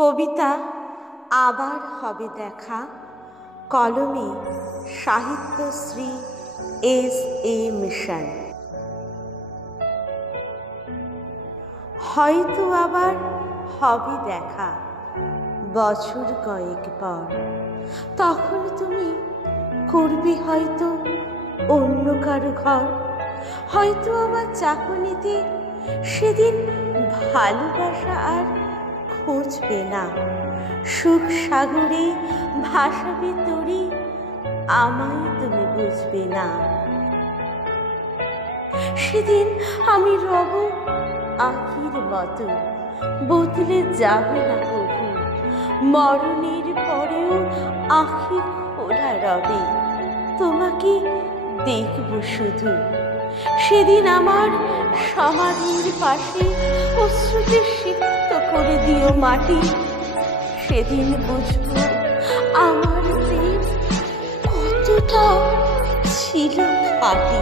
কবিতা আবার হবে দেখা, কলমে সাহিত্যশ্রী S.A. মিশন। হয়তো আবার হবে দেখা বছর কয়েক পর, তখন তুমি করবে হয়তো অন্য কারো ঘর। হয়তো আমার চাকুনিতে সেদিন ভালোবাসা আর খুঁজবে না, সুখ সাগরে ভাসাবে তরি, আমায় তুমি বুঝবে না। সেদিন আমি রব আখির মতো, বদলে যাবে না কবু, মরণের পরেও আখি খোলা রবে, তোমাকে দেখব শুধু। সেদিন আমার সমাধির পাশে অশ্রুতে সিক্ত করে দিও মাটি, সেদিন বুঝবো আমার প্রেম কতটা ছিল খাঁটি।